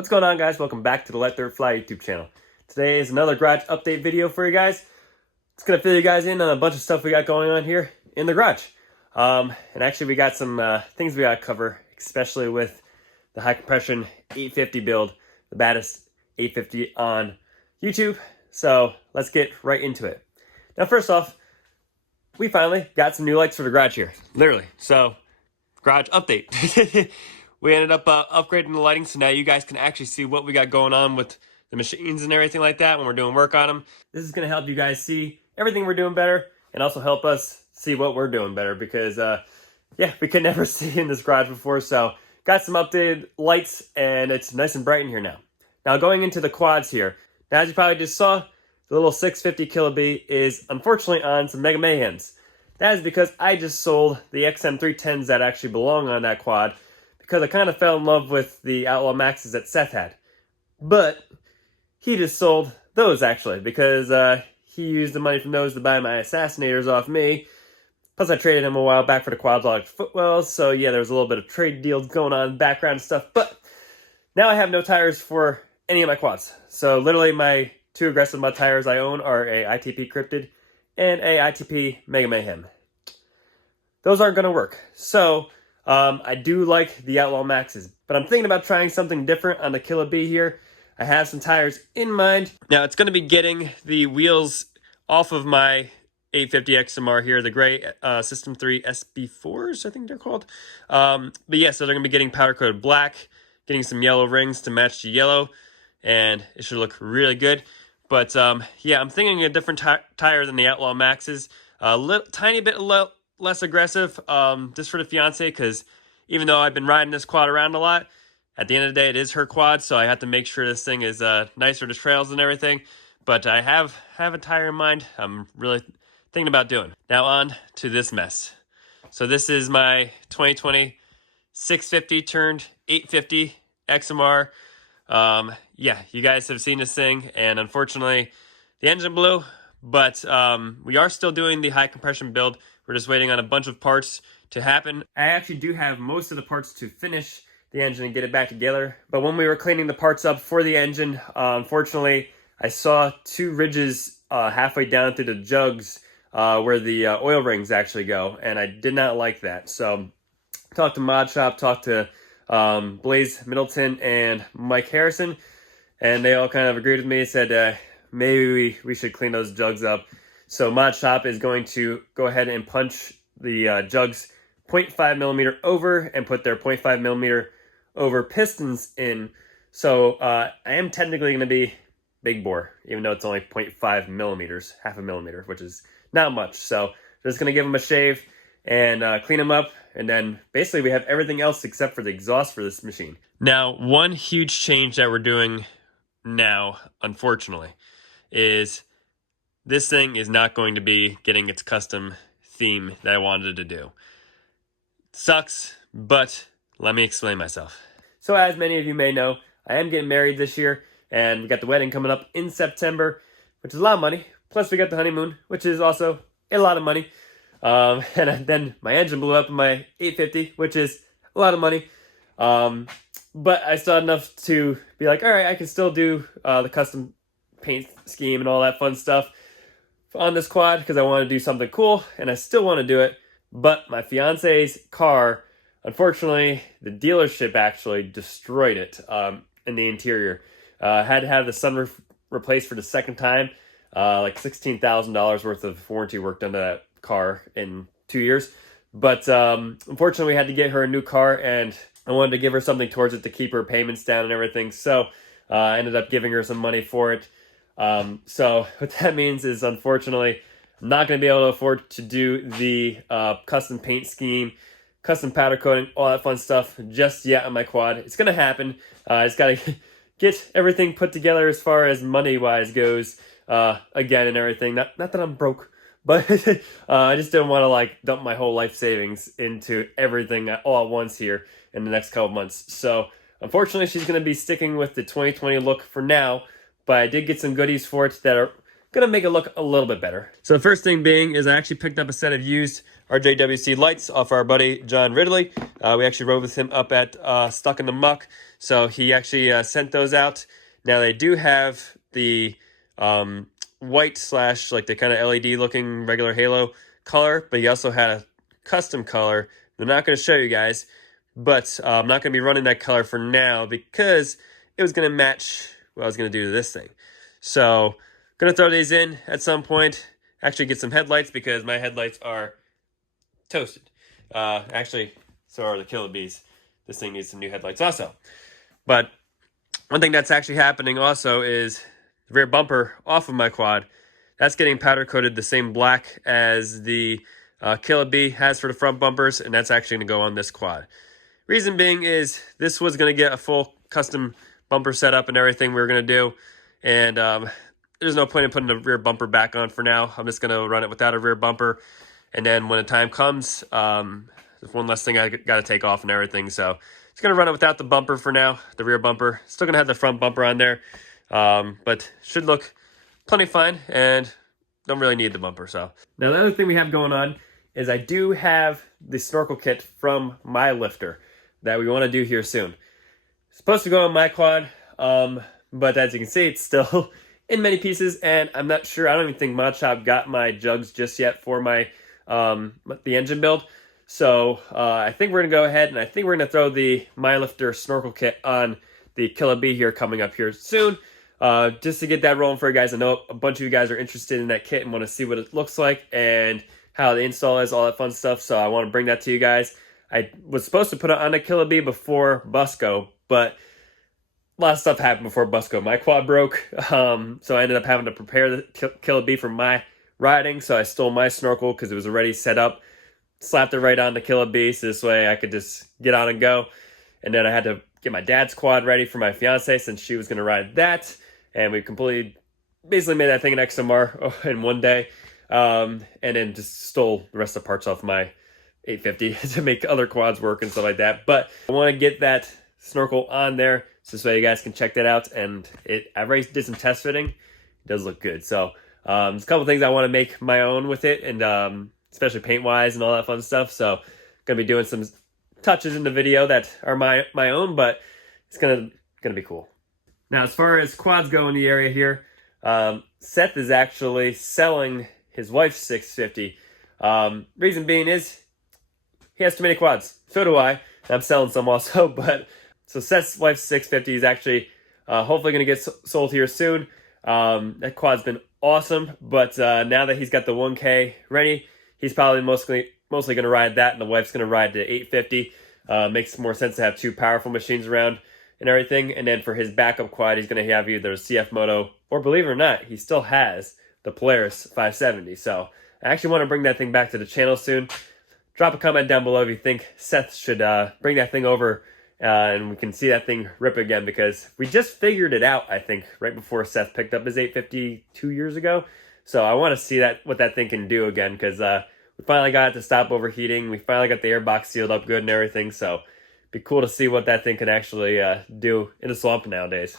What's going on, guys? Welcome back to the LetDirtFly YouTube channel. Today is another garage update video for you guys. It's going to fill you guys in on a bunch of stuff we got going on here in the garage. And actually we got some things we got to cover, especially with the high compression 850 build, the baddest 850 on YouTube. So let's get right into it. Now, first off, we finally got some new lights for the garage here, literally. So, garage update. We ended up upgrading the lighting, so now you guys can actually see what we got going on with the machines and everything like that when we're doing work on them. This is going to help you guys see everything we're doing better and also help us see what we're doing better because, yeah, we could never see in this garage before. So, got some updated lights, and it's nice and bright in here now. Now, going into the quads here. Now, as you probably just saw, the little 650 KillaBee is unfortunately on some Mega Mayhems. That is because I just sold the XM310s that actually belong on that quad, because I kind of fell in love with the Outlaw Maxes that Seth had. But he just sold those, actually, because he used the money from those to buy my Assassinators off me. Plus, I traded him a while back for the Quadlogic footwells, so yeah, there was a little bit of trade deals going on, background and stuff. But now I have no tires for any of my quads. So literally my two aggressive mud tires I own are a ITP Cryptid and a ITP Mega Mayhem. Those aren't going to work. So I do like the Outlaw Maxes, but I'm thinking about trying something different on the KillaBee here. I have some tires in mind. Now, it's going to be getting the wheels off of my 850 XMR here, the gray System 3 SB4s, I think they're called. But yeah, so they're going to be getting powder coated black, getting some yellow rings to match the yellow, and it should look really good. But yeah, I'm thinking a different tire than the Outlaw Maxes. A tiny bit less aggressive, just for the fiance, because even though I've been riding this quad around a lot, at the end of the day, it is her quad, so I have to make sure this thing is nice for the trails and everything. But I have a tire in mind I'm really thinking about doing. Now on to this mess. So this is my 2020 650 turned 850 XMR. Yeah, you guys have seen this thing, and unfortunately, the engine blew, but we are still doing the high compression build. We're just waiting on a bunch of parts to happen. I actually do have most of the parts to finish the engine and get it back together, but when we were cleaning the parts up for the engine, unfortunately, I saw two ridges halfway down through the jugs where the oil rings actually go, and I did not like that. So, talked to Mod Shop, talked to Blaze Middleton and Mike Harrison, and they all kind of agreed with me, said maybe we should clean those jugs up. So Mod Shop is going to go ahead and punch the jugs 0.5 millimeter over and put their 0.5 millimeter over pistons in. So I am technically going to be big bore, even though it's only 0.5 millimeters, half a millimeter, which is not much. So just going to give them a shave and clean them up. And then basically we have everything else except for the exhaust for this machine. Now, one huge change that we're doing now, unfortunately, is this thing is not going to be getting its custom theme that I wanted to do. Sucks, but let me explain myself. So as many of you may know, I am getting married this year, and we got the wedding coming up in September, which is a lot of money. Plus we got the honeymoon, which is also a lot of money. And then my engine blew up in my 850, which is a lot of money. But I still had enough to be like, all right, I can still do the custom paint scheme and all that fun stuff on this quad because I want to do something cool, and I still want to do it. But my fiance's car, unfortunately, the dealership actually destroyed it in the interior. Had to have the sunroof replaced for the second time, like $16,000 worth of warranty work done to that car in 2 years. But unfortunately, we had to get her a new car, and I wanted to give her something towards it to keep her payments down and everything. So I ended up giving her some money for it. So what that means is, unfortunately, I'm not going to be able to afford to do the custom paint scheme, custom powder coating, all that fun stuff just yet on my quad. It's going to happen. I just got to get everything put together as far as money-wise goes again and everything. Not that I'm broke, but I just didn't want to like dump my whole life savings into everything all at once here in the next couple months. So unfortunately, she's going to be sticking with the 2020 look for now. But I did get some goodies for it that are gonna make it look a little bit better. So the first thing being is I actually picked up a set of used RJWC lights off our buddy John Ridley. We actually rode with him up at Stuck in the Muck, so he actually sent those out. Now they do have the white slash like the kind of LED looking regular halo color, but he also had a custom color. I'm not going to show you guys, but I'm not going to be running that color for now because it was going to match what I was going to do to this thing. So going to throw these in at some point, actually get some headlights because my headlights are toasted. Actually, so are the KillaBees. This thing needs some new headlights also. But one thing that's actually happening also is the rear bumper off of my quad. That's getting powder coated the same black as the KillaBee has for the front bumpers, and that's actually going to go on this quad. Reason being is this was going to get a full custom bumper setup and everything we were going to do, and there's no point in putting the rear bumper back on for now. I'm just going to run it without a rear bumper, and then when the time comes, there's one less thing I got to take off and everything, so just going to run it without the bumper for now, the rear bumper. Still going to have the front bumper on there, but should look plenty fine, and don't really need the bumper. So now the other thing we have going on is I do have the snorkel kit from my lifter that we want to do here soon. It's supposed to go on my quad, but as you can see, it's still in many pieces, and I'm not sure. I don't even think Mod Shop got my jugs just yet for my the engine build. So I think we're gonna go ahead and I think we're gonna throw the my lifter snorkel kit on the KillaBee here coming up here soon. Just to get that rolling for you guys. I know a bunch of you guys are interested in that kit and want to see what it looks like and how the install is, all that fun stuff. So I want to bring that to you guys. I was supposed to put it on a KillaBee before Busco, but a lot of stuff happened before Busco. My quad broke, so I ended up having to prepare the KillaBee for my riding. So I stole my snorkel because it was already set up, slapped it right on the KillaBee, so this way I could just get on and go. And then I had to get my dad's quad ready for my fiance since she was going to ride that. And we basically made that thing an XMR in one day. And then just stole the rest of the parts off my 850 to make other quads work and stuff like that. But I want to get that snorkel on there so this way you guys can check that out. And I already did some test fitting. It does look good. So there's a couple things I want to make my own with it, and especially paint-wise and all that fun stuff. So going to be doing some touches in the video that are my own, but it's gonna be cool. Now, as far as quads go in the area here, Seth is actually selling his wife's 650. Reason being is he has too many quads. So do I. I'm selling some also, but so Seth's wife's 650 is actually hopefully going to get sold here soon. That quad's been awesome, but now that he's got the 1K ready, he's probably mostly going to ride that, and the wife's going to ride the 850. Makes more sense to have two powerful machines around and everything. And then for his backup quad, he's going to have either a CF Moto, or believe it or not, he still has the Polaris 570. So I actually want to bring that thing back to the channel soon. Drop a comment down below if you think Seth should bring that thing over and we can see that thing rip again, because we just figured it out, I think, right before Seth picked up his 850 2 years ago. So I want to see what that thing can do again, because we finally got it to stop overheating. We finally got the airbox sealed up good and everything. So it'd be cool to see what that thing can actually do in a swamp nowadays.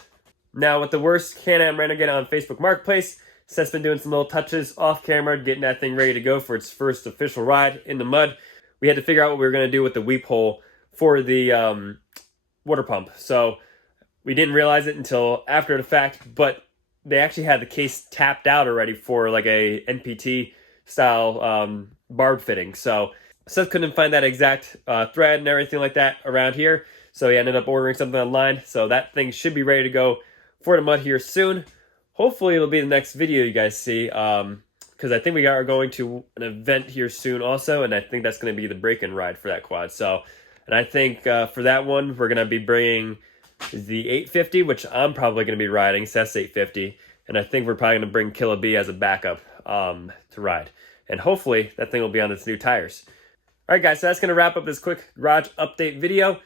Now, with the worst Can-Am Renegade on Facebook Marketplace, Seth's been doing some little touches off camera, getting that thing ready to go for its first official ride in the mud. We had to figure out what we were going to do with the weep hole for the water pump. So we didn't realize it until after the fact, but they actually had the case tapped out already for like a NPT style barb fitting. So Seth couldn't find that exact thread and everything like that around here. So he ended up ordering something online. So that thing should be ready to go for the mud here soon. Hopefully it'll be the next video you guys see, because I think we are going to an event here soon also, and I think that's going to be the break-in ride for that quad. So, and I think for that one, we're going to be bringing the 850, which I'm probably going to be riding, Seth's 850, and I think we're probably going to bring KillaBee as a backup to ride. And hopefully that thing will be on its new tires. All right, guys, so that's going to wrap up this quick garage update video.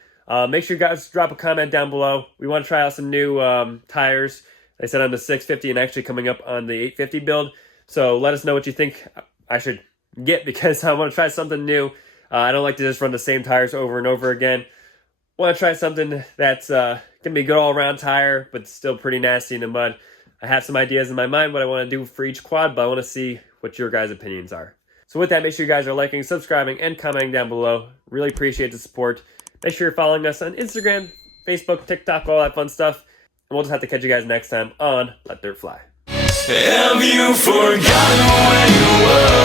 Make sure you guys drop a comment down below. We want to try out some new tires. I said on the 650 and actually coming up on the 850 build. So let us know what you think I should get, because I want to try something new. I don't like to just run the same tires over and over again. Want to try something that's going to be a good all-around tire, but still pretty nasty in the mud. I have some ideas in my mind what I want to do for each quad, but I want to see what your guys' opinions are. So with that, make sure you guys are liking, subscribing, and commenting down below. Really appreciate the support. Make sure you're following us on Instagram, Facebook, TikTok, all that fun stuff. And we'll just have to catch you guys next time on Let Dirt Fly. Have you forgotten where you were?